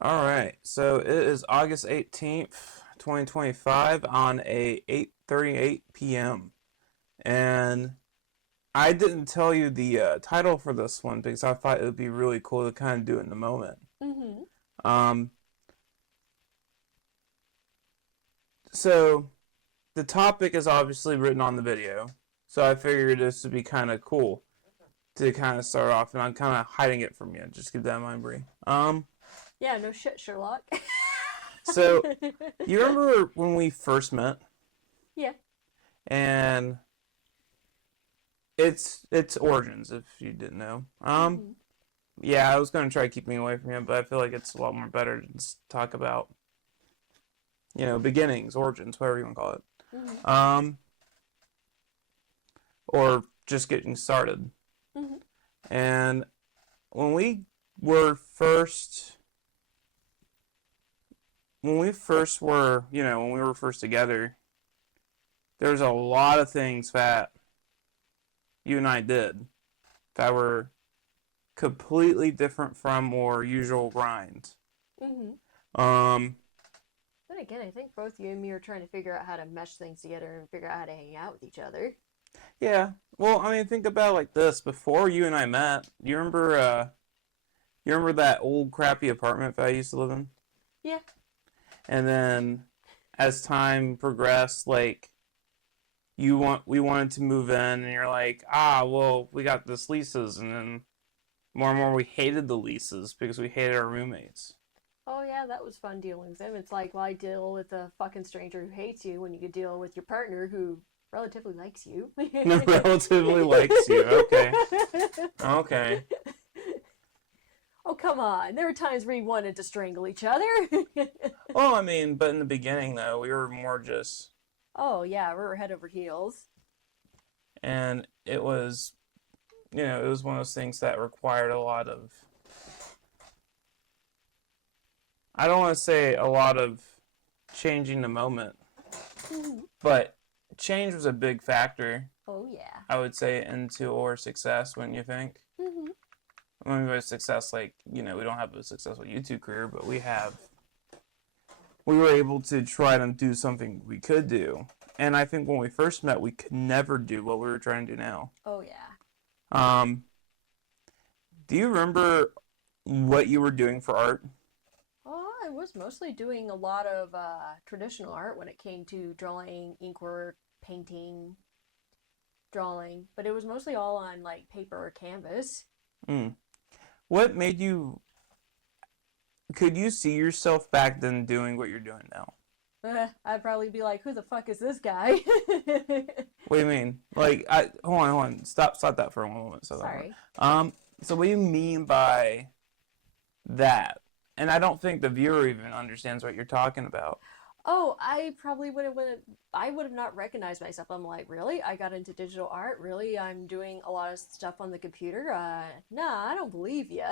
All right. So it is August 18th, 2025 on a 8:38 p.m. And I didn't tell you the title for this one because I thought it would be really cool to kind of do it in the moment. Mm-hmm. Um, so the topic is obviously written on the video. So I figured this would be kind of cool to kind of start off, and I'm kind of hiding it from you. Just keep that in mind, Bree. Yeah, no shit, Sherlock. So you remember when we first met, Yeah. and it's origins, if you didn't know. Mm-hmm. Yeah, I was gonna try keeping away from him, but I feel like it's a lot more better to just talk about, beginnings, origins, whatever you want to call it. Mm-hmm. Um, or just getting started. Mm-hmm. And when we were first, when we first were, when we were first together, there's a lot of things that you and I did that were completely different from our usual grind. Mm-hmm. Um, Then again, I think both you and me are trying to figure out how to mesh things together and figure out how to hang out with each other. yeah. Well, I mean, think about it like this. Before you and I met, you remember that old crappy apartment that I used to live in? Yeah. And then as time progressed, like we wanted to move in, and you're like, well, we got this leases, and then more and more we hated the leases because we hated our roommates. Oh yeah, that was fun dealing with him. It's like, why deal with a fucking stranger who hates you when you could deal with your partner who relatively likes you? Relatively likes you. Okay. Okay. Oh come on! There were times where we wanted to strangle each other. Well, I mean, but in the beginning though, we were more just, Oh yeah, we were head over heels. and it was one of those things that required a lot of, I don't want to say a lot of changing the moment, but change was a big factor, Oh yeah. I would say, into our success. When you think, Mm-hmm. I mean, by success, like, we don't have a successful YouTube career, but we were able to try to do something we could do. And I think when we first met, we could never do what we were trying to do now. Oh yeah. Um, do you remember what you were doing for art? Oh, I was mostly doing a lot of traditional art when it came to drawing, inkwork, painting, drawing, but it was mostly all on like paper or canvas. Mm. What made you? Could you see yourself back then doing what you're doing now? I'd probably be like, "Who the fuck is this guy?" What do you mean? Like, hold on, stop that for a moment. Stop that for a moment. Sorry. So what do you mean by that? And I don't think the viewer even understands what you're talking about. Oh, I probably would have I would have not recognized myself. I'm like, really? I got into digital art. Really? I'm doing a lot of stuff on the computer. Nah, I don't believe you.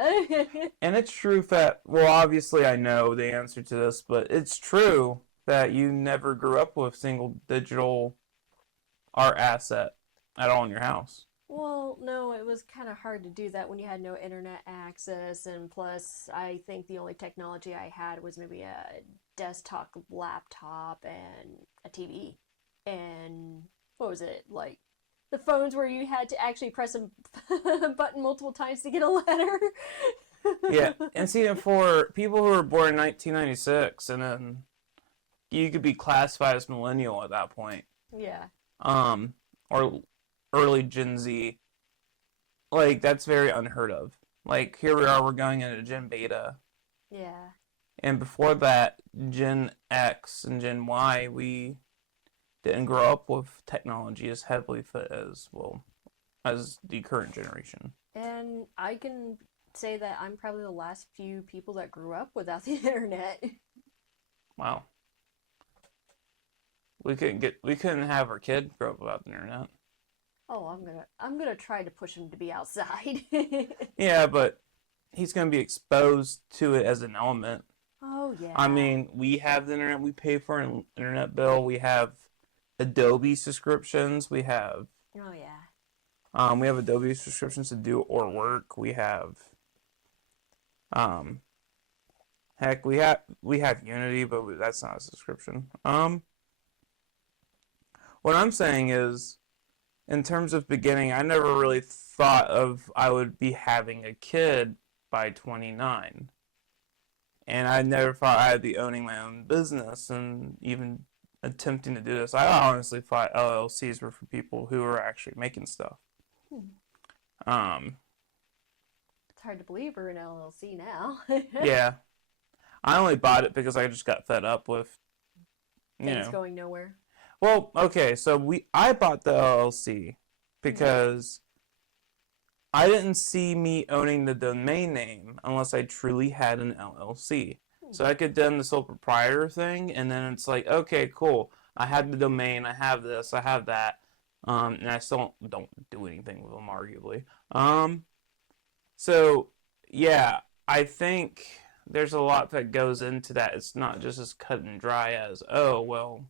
And it's true that, well, obviously I know the answer to this, but it's true that you never grew up with a single digital art asset at all in your house. Well, no, it was kind of hard to do that when you had no internet access, and plus, I think the only technology I had was maybe a desktop laptop and a TV. And what was it? Like the phones where you had to actually press a button multiple times to get a letter. Yeah, and see, for people who were born in 1996, and then you could be classified as millennial at that point, Yeah. um, or early Gen Z, like that's very unheard of. Like here we are, we're going into Gen Beta, Yeah. and before that, Gen X and Gen Y, we didn't grow up with technology as heavily as well as the current generation. And I can say that I'm probably the last few people that grew up without the internet. Wow, we couldn't have our kid grow up without the internet. Oh, I'm gonna try to push him to be outside. Yeah, but he's gonna be exposed to it as an element. Oh I yeah. mean, we have the internet. We pay for an internet bill. We have Adobe subscriptions. Oh yeah. We have Adobe subscriptions to do our work. We have um Heck, we have Unity, but that's not a subscription. What I'm saying is, in terms of beginning, I never really thought of I would be having a kid by 29. And I never thought I'd be owning my own business and even attempting to do this. I honestly thought LLCs were for people who are actually making stuff. Hmm. Um, It's hard to believe we're an LLC now. yeah, I only bought it because I just got fed up with, you Things know. going nowhere. Well, okay, so I bought the LLC Hmm. because I didn't see me owning the domain name unless I truly had an LLC. Hmm. So I could done the sole proprietor thing, and then it's like, okay, cool. I have the domain, I have this, I have that, and I still don't do anything with them, arguably. So yeah, I think there's a lot that goes into that. It's not just as cut and dry as, oh, well,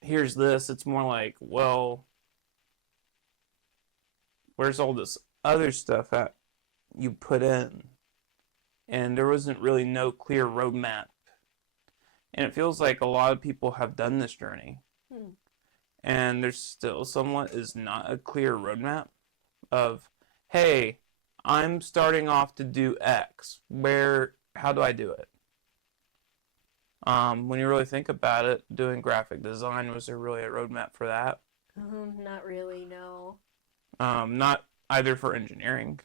here's this. It's more like, well, where's all this other stuff that you put in? And there wasn't really no clear roadmap. And it feels like a lot of people have done this journey. Hmm. And there's still somewhat is not a clear roadmap of, hey, I'm starting off to do X. How do I do it? When you really think about it, doing graphic design, was there really a roadmap for that? Not really, no. Not either for engineering,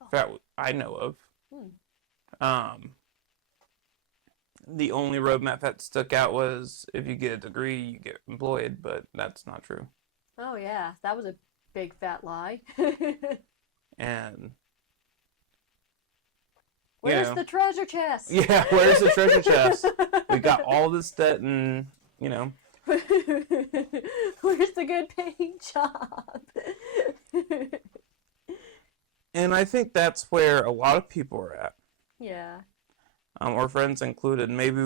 Oh. that I know of. Hmm. Um, the only roadmap that stuck out was if you get a degree, you get employed, but that's not true. Oh, yeah, that was a big fat lie. And you Where's know, the treasure chest? yeah, where's the treasure chest? We got all this debt, and Where's the good paying job? and I think that's where a lot of people are at, Yeah. our friends included. Maybe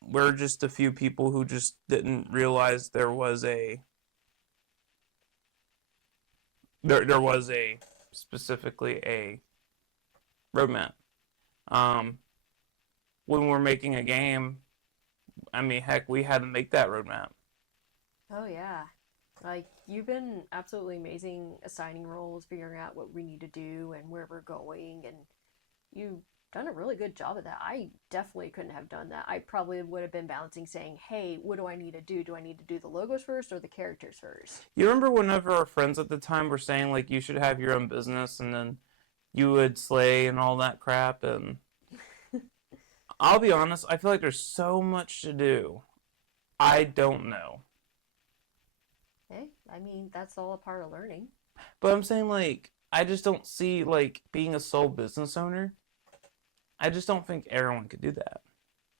we're just a few people who just didn't realize there was a specifically a roadmap. Um, when we're making a game, I mean, heck, we had to make that roadmap. Oh, yeah. Like, you've been absolutely amazing assigning roles, figuring out what we need to do and where we're going, and you've done a really good job of that. I definitely couldn't have done that. I probably would have been balancing saying, hey, what do I need to do? Do I need to do the logos first or the characters first? You remember whenever our friends at the time were saying like you should have your own business and then you would slay and all that crap, and I'll be honest, I feel like there's so much to do. I don't know. Hey, I mean, that's all a part of learning. But I'm saying like I just don't see like being a sole business owner. I just don't think everyone could do that.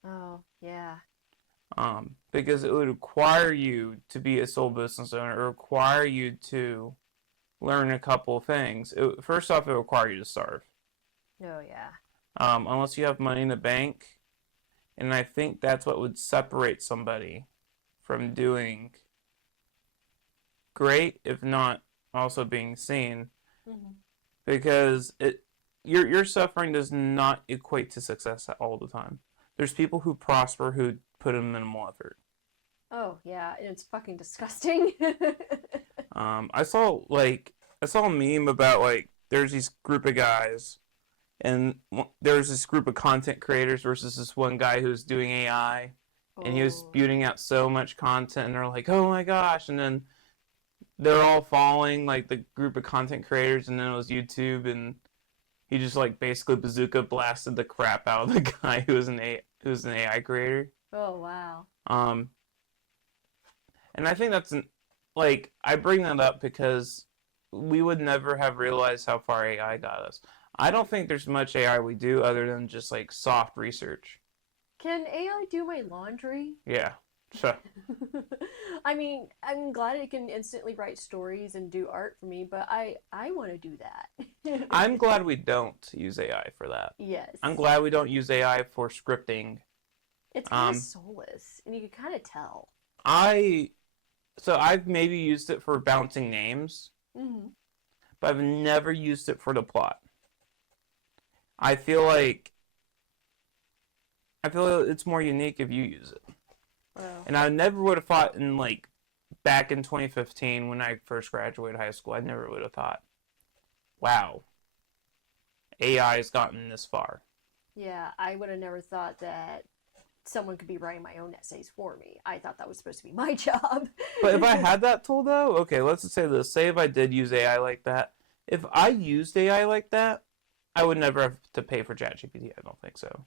Oh, yeah. Because it would require you to be a sole business owner, it would require you to learn a couple of things. First off, it would require you to starve. Oh, yeah. Unless you have money in the bank, and I think that's what would separate somebody from doing great, if not also being seen, Hmm. because your suffering does not equate to success all the time. There's people who prosper who put in minimal effort. Oh, yeah, and it's fucking disgusting. I saw a meme about like there's these group of guys and there's this group of content creators versus this one guy who's doing AI, and he was Oh, spewing out so much content, and they're like, oh my gosh, and then they're all following like the group of content creators, and then it was YouTube, and he just like basically bazooka blasted the crap out of the guy who was an AI creator. oh, wow. Um, and I think like I bring that up because we would never have realized how far AI got us. I don't think there's much AI we do other than just like soft research. Can AI do my laundry? Yeah. So I mean, I'm glad it can instantly write stories and do art for me, but I want to do that. I'm glad we don't use AI for that. Yes. I'm glad we don't use AI for scripting. It's kind of Um, soulless, and you can kind of tell. I I've maybe used it for bouncing names, Hmm. but I've never used it for the plot. I feel like it's more unique if you use it. Well, And I never would have thought in like back in 2015 when I first graduated high school, I never would have thought, wow, AI has gotten this far. yeah, I would have never thought that someone could be writing my own essays for me. I thought that was supposed to be my job. But if I had that tool though, okay, let's just say this. Say if I did use AI like that, if I used AI like that, I would never have to pay for ChatGPT. I don't think so.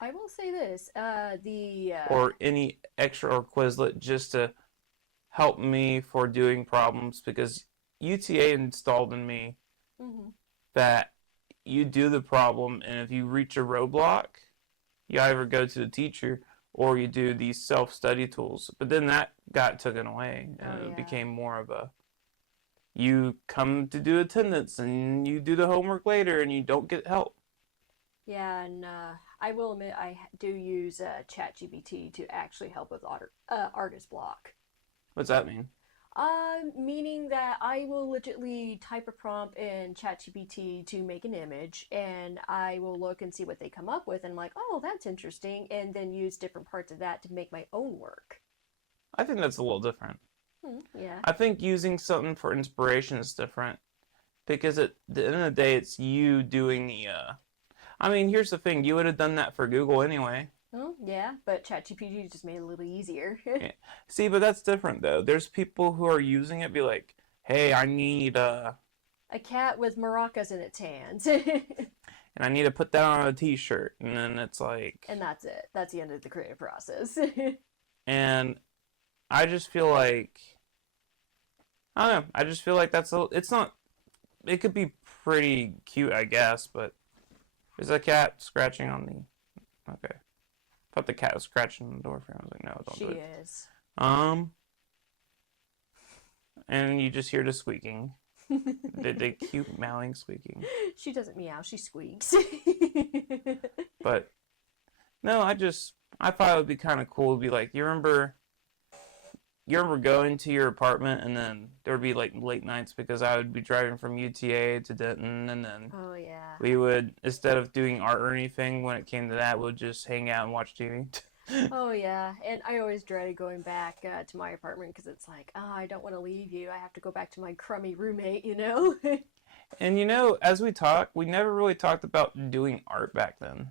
I will say this: the Or any extra or Quizlet just to help me for doing problems because UTA installed in me mhm. that you do the problem, and if you reach a roadblock, you either go to the teacher or you do these self-study tools. But then that got taken away, and Oh it yeah, became more of a you come to do attendance and you do the homework later and you don't get help. yeah, and I will admit do use ChatGPT to actually help with artist block. What's that mean? Meaning that I will legitly type a prompt in ChatGPT to make an image, and I will look and see what they come up with, and I'm like, oh, that's interesting, and then use different parts of that to make my own work. I think that's a little different. Yeah. I think using something for inspiration is different because at the end of the day, it's you doing the. I mean, here's the thing: you would have done that for Google anyway. Oh, yeah, but ChatGPT just made it a little easier. Yeah. See, but that's different though. There's people who are using it, be like, "Hey, I need A cat with maracas in its hands. and I need to put that on a T-shirt," and then it's like, And that's it. That's the end of the creative process. and I just feel like I don't know. I just feel like it's not. It could be pretty cute, I guess, but there's a cat scratching on the. Okay, I thought the cat was scratching on the door frame. I was like, no, don't She do it. is. And you just hear the squeaking, the cute mowing squeaking. She doesn't meow, she squeaks. But no, I thought it would be kind of cool to be like, you remember going to your apartment and then there would be like late nights because I would be driving from UTA to Denton and then Oh, yeah. we would, instead of doing art or anything when it came to that, we'd just hang out and watch TV. Oh, yeah. And I always dreaded going back to my apartment because it's like, oh, I don't want to leave you. I have to go back to my crummy roommate, you know? And you know, as we talk, we never really talked about doing art back then.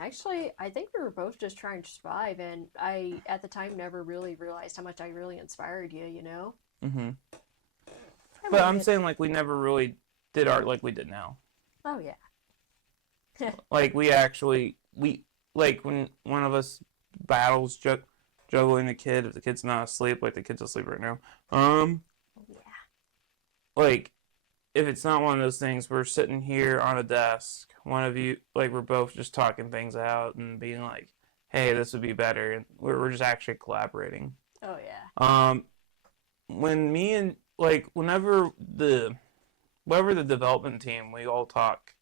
Actually, I think we were both just trying to survive, and I, at the time, never really realized how much I really inspired you, you know? Hmm. I But will I'm admit, saying like we never really did art like we did now. oh, yeah. Like we like when one of us battles juggling the kid if the kid's not asleep, like the kid's asleep right now. Yeah. Like if it's not one of those things, we're sitting here on a desk. One of you, like, we're both just talking things out and being like, "Hey, this would be better," and we're just actually collaborating. Oh, yeah. When me and like whenever the development team, we all talk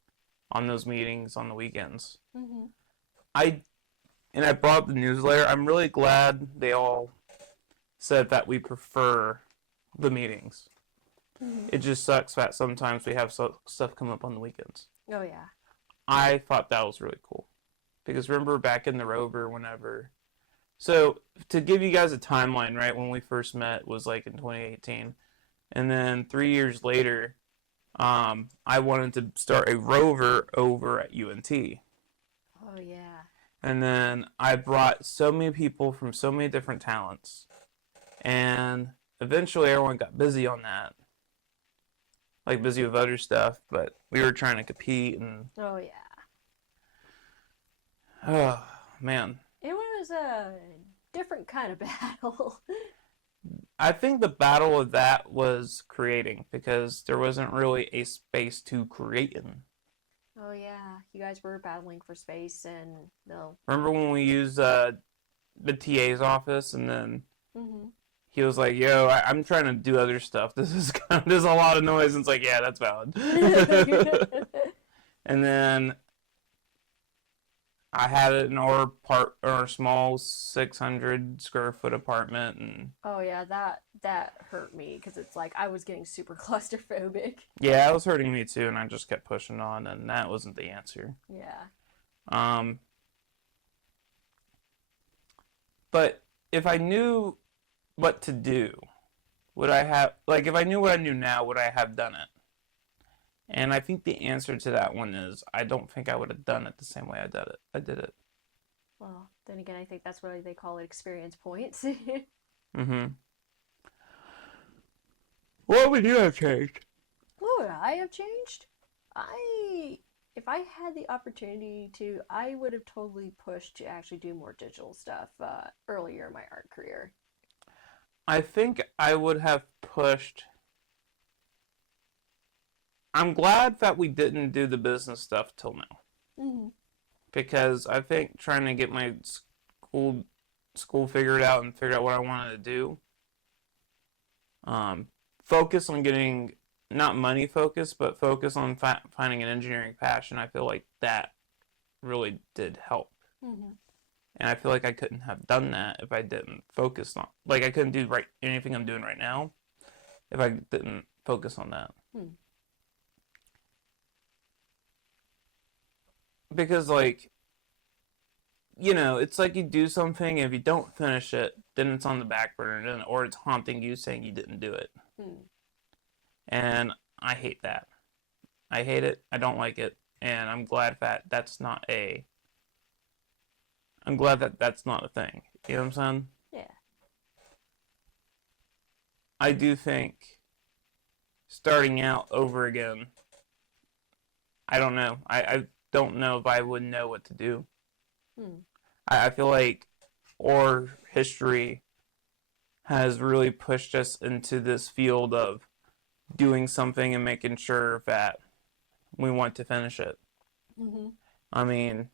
on those meetings on the weekends. Mm-hmm. I I brought up the newsletter. I'm really glad they all said that we prefer the meetings. Mm-hmm. It just sucks that sometimes we have stuff come up on the weekends. Oh, yeah. I thought that was really cool. Because remember back in the Rover, whenever. So, to give you guys a timeline, right, when we first met was like in 2018. And then 3 years later, I wanted to start a Rover over at UNT. Oh, yeah. And then I brought so many people from so many different talents. And eventually everyone got busy on that. Like busy with other stuff, but we were trying to compete and Oh, yeah. oh man. It was a different kind of battle. I think the battle of that was creating because there wasn't really a space to create in. Oh, yeah. You guys were battling for space, and no. Remember when we used the TA's office and then Mm-hmm. he was like, "Yo, I'm trying to do other stuff. There's a lot of noise." And it's like, "Yeah, that's valid." And then I had it in our small 600 square foot apartment, and Oh yeah, that hurt me because it's like I was getting super claustrophobic. yeah, it was hurting me too, and I just kept pushing on, and that wasn't the answer. Yeah. Um, but if I knew what to do, would I have, like, if I knew what I knew now, would I have done it? And I think the answer to that one is I don't think I would have done it the same way I did it. I did it. Well, then again, I think that's what they call it, experience points. Mm-hmm. What would you have changed? What would I have changed? I, if I had the opportunity to, I would have totally pushed to actually do more digital stuff earlier in my art career. I think I would have pushed. I'm glad that we didn't do the business stuff till now Mm-hmm. because I think trying to get my school figured out and figure out what I wanted to do, um, focus on getting not money focused, but focus on finding an engineering passion. I feel like that really did help. Mm-hmm. And I feel like I couldn't have done that if I didn't focus on, like, I couldn't do right anything I'm doing right now if I didn't focus on that. Hmm. Because, like, you know, it's like you do something, and if you don't finish it, then it's on the back burner, or it's haunting you saying you didn't do it. Hmm. And I hate that. I hate it. I don't like it. And I'm glad that that's not a thing. You know what I'm saying? Yeah. I do think starting out over again, I don't know. I don't know if I would know what to do. Hmm. I feel like our history has really pushed us into this field of doing something and making sure that we want to finish it. Mm-hmm. I mean,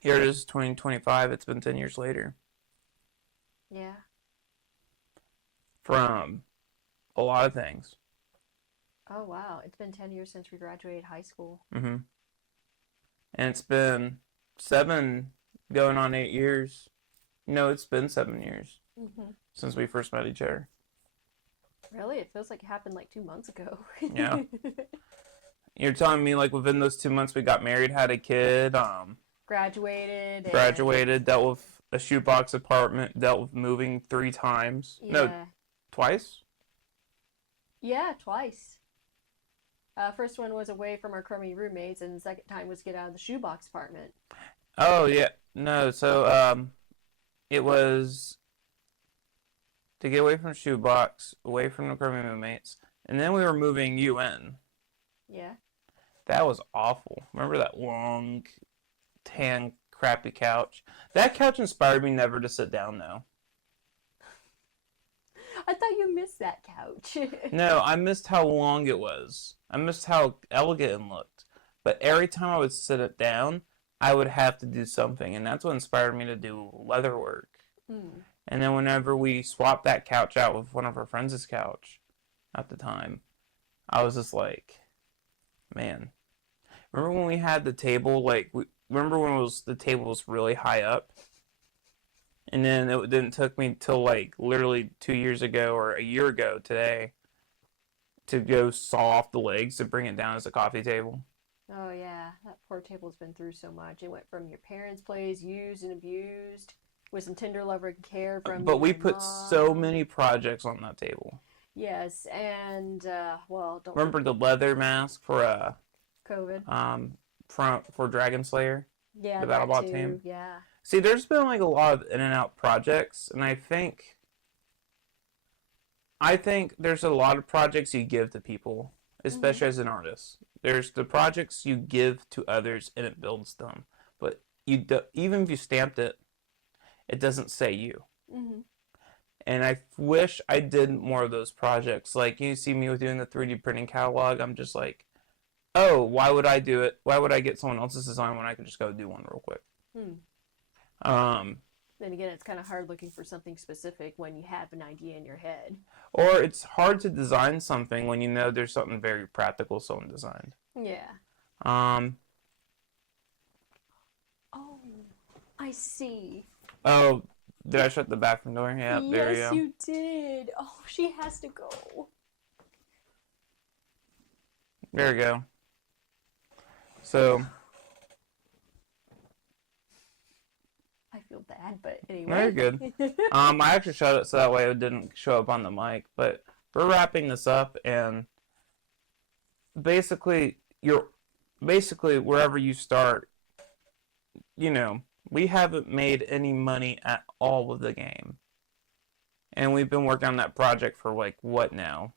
here it is, 2025. It's been 10 years later Yeah. from a lot of things. Oh wow, it's been 10 years since we graduated high school. Mm-hmm. And it's been 7 going on 8 years. No, it's been 7 years Mm-hmm. since we first met each other. Really? It feels like it happened like 2 months ago. Yeah. You're telling me, like, within those 2 months we got married, had a kid, Graduated and graduated, dealt with a shoebox apartment, dealt with moving 3 times. No, yeah. twice? Yeah, twice. First one was away from our crummy roommates, and the second time was get out of the shoebox apartment. Oh, yeah. No, so, it was to get away from shoebox, away from the crummy roommates, and then we were moving you in. Yeah. That was awful. Remember that long, tan, crappy couch? That couch inspired me never to sit down, though. I thought you missed that couch. No, I missed how long it was. I missed how elegant it looked. But every time I would sit it down, I would have to do something, and that's what inspired me to do leather work. Hmm. And then whenever we swapped that couch out with one of our friends' couch at the time, I was just like, man. Remember when we had the table, like, remember when the table was really high up? And then it didn't took me till, like, literally 2 years ago or a year ago today to go saw off the legs to bring it down as a coffee table. Oh yeah, that poor table's been through so much. It went from your parents' place, used and abused, with some tender loving care from But you and we my put so mom. many projects on that table. Yes, and well, don't Remember the leather mask for COVID. for Dragon Slayer, Yeah, the that BattleBot team? too. Yeah. See, there's been like a lot of in and out projects, and I think there's a lot of projects you give to people, Hmm. especially as an artist. There's the projects you give to others, and it builds them. But even if you stamped it, it doesn't say you. Hmm. And I wish I did more of those projects. Like you see me with doing the 3D printing catalog, I'm just like, oh, why would I do it? Why would I get someone else's design when I could just go do one real quick? Hmm. Um, Then again, it's kind of hard looking for something specific when you have an idea in your head. or it's hard to design something when you know there's something very practical someone designed. Yeah. Um, Oh, I see. Oh, did I shut the bathroom door? Yeah, there you Yes, go. you did. Oh, she has to go. There you go. So, I feel bad, but no, you're anyway. good. I actually shut it so that way it didn't show up on the mic. But we're wrapping this up, and basically, you're basically wherever you start, you know, we haven't made any money at all with the game, and we've been working on that project for like what now?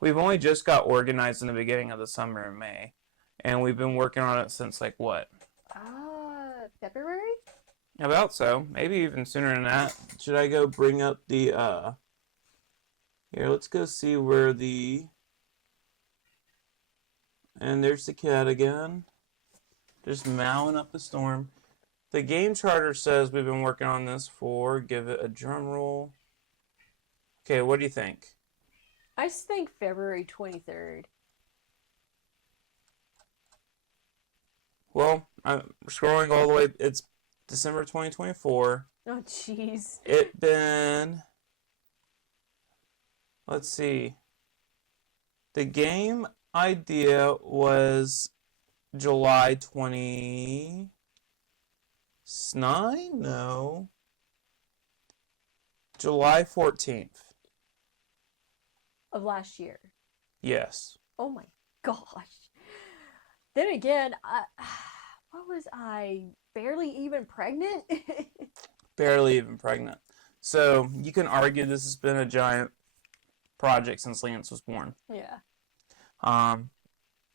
We've only just got organized in the beginning of the summer in May, and we've been working on it since like what? February? About so, maybe even sooner than that. Should I go bring up the here, let's go see where the and there's the cat again. Just mowing up a storm. The game charter says we've been working on this for, give it a drum roll. Okay, what do you think? I think February 23rd. Well, I'm scrolling all the way. It's December 2024. Oh, jeez. It been, let's see. The game idea was July 29? No. July 14th. Of last year. Yes. Oh my gosh. Then again, what was I? Barely even pregnant? Barely even pregnant. So you can argue this has been a giant project since Lance was born. Yeah. Um,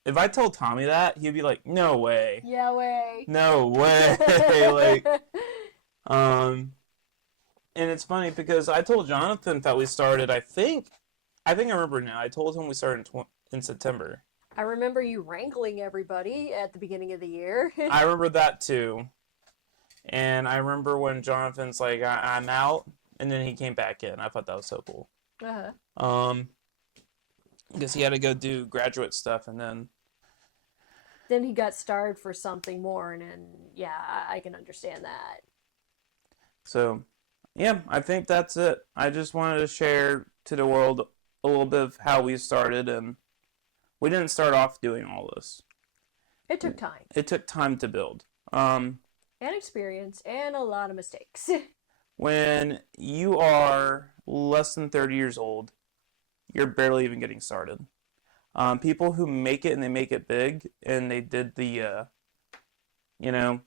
if I told Tommy that, he'd be like, "No way, Yeah, way. no way!" like, um, and it's funny because I told Jonathan that we started. I remember now. I told him we started in September. I remember you wrangling everybody at the beginning of the year. I remember that too, and I remember when Jonathan's like, "I'm out," and then he came back in. I thought that was so cool. Uh-huh. Because he had to go do graduate stuff, and Then he got starved for something more, and then, yeah, I can understand that. so yeah, I think that's it. I just wanted to share to the world a little bit of how we started, and we didn't start off doing all this. It took time. It took time to build. And experience, and a lot of mistakes. When you are less than 30 years old, you're barely even getting started. People who make it and they make it big, and they did the, you know,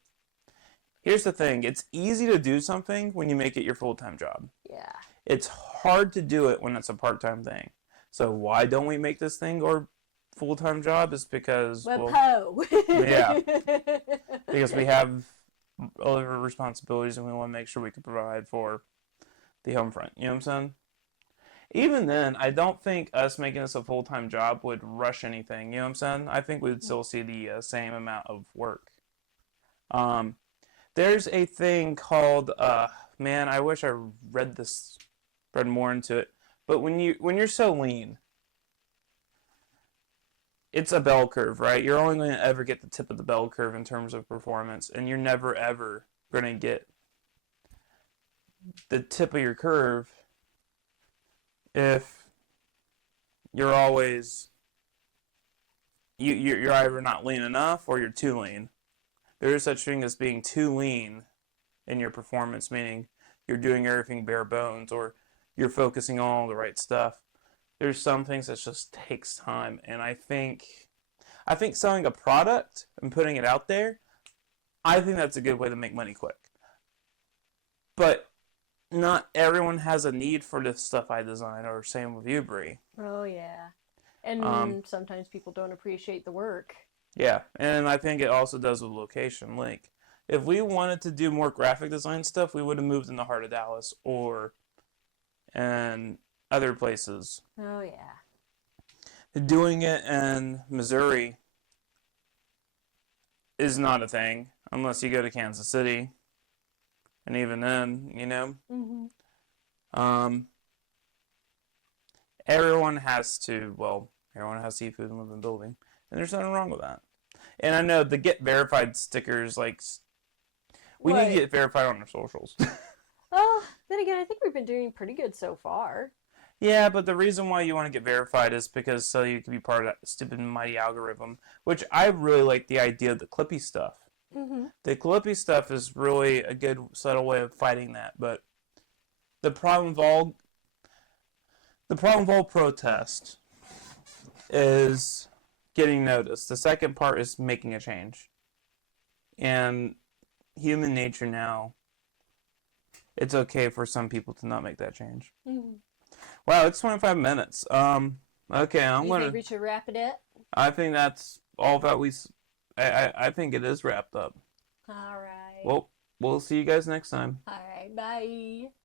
here's the thing. It's easy to do something when you make it your full-time job. Yeah. It's hard to do it when it's a part-time thing. So why don't we make this thing our full-time job? Is because, Well, well, Poe. yeah, because we have other responsibilities and we want to make sure we can provide for the home front. You know what I'm saying? Even then, I don't think us making this a full-time job would rush anything. You know what I'm saying? I think we'd still see the same amount of work. Um, there's a thing called, man, I wish I read more into it. But when you're so lean, it's a bell curve, right? You're only going to ever get the tip of the bell curve in terms of performance, and you're never ever going to get the tip of your curve if you're always you're either not lean enough or you're too lean. There is such thing as being too lean in your performance, meaning you're doing everything bare bones or you're focusing on all the right stuff. There's some things that just takes time, and I think selling a product and putting it out there, I think that's a good way to make money quick. But not everyone has a need for the stuff I design, or same with you, Bree. Oh, yeah. Um, And sometimes people don't appreciate the work. yeah, and I think it also does with location. Like, if we wanted to do more graphic design stuff, we would have moved in the heart of Dallas or and other places. Oh, yeah. Doing it in Missouri is not a thing unless you go to Kansas City, and even then, Mm-hmm. um, everyone has to. Well, everyone has seafood and live in a building, and there's nothing wrong with that. And I know the Get Verified stickers, like We need to What? get verified on our socials. Oh, then again, I think we've been doing pretty good so far. Yeah, but the reason why you want to get verified is because so you can be part of that stupid mighty algorithm, which I really like the idea of the Clippy stuff. Mm-hmm. The Clippy stuff is really a good subtle way of fighting that, but the problem of all protest is getting noticed. The second part is making a change. And human nature now, it's okay for some people to not make that change. Mm-hmm. Wow, it's 25 minutes. Okay, You think we should wrap it up? I think that's all that I think it is wrapped up. All right. Well, we'll see you guys next time. All right. Bye.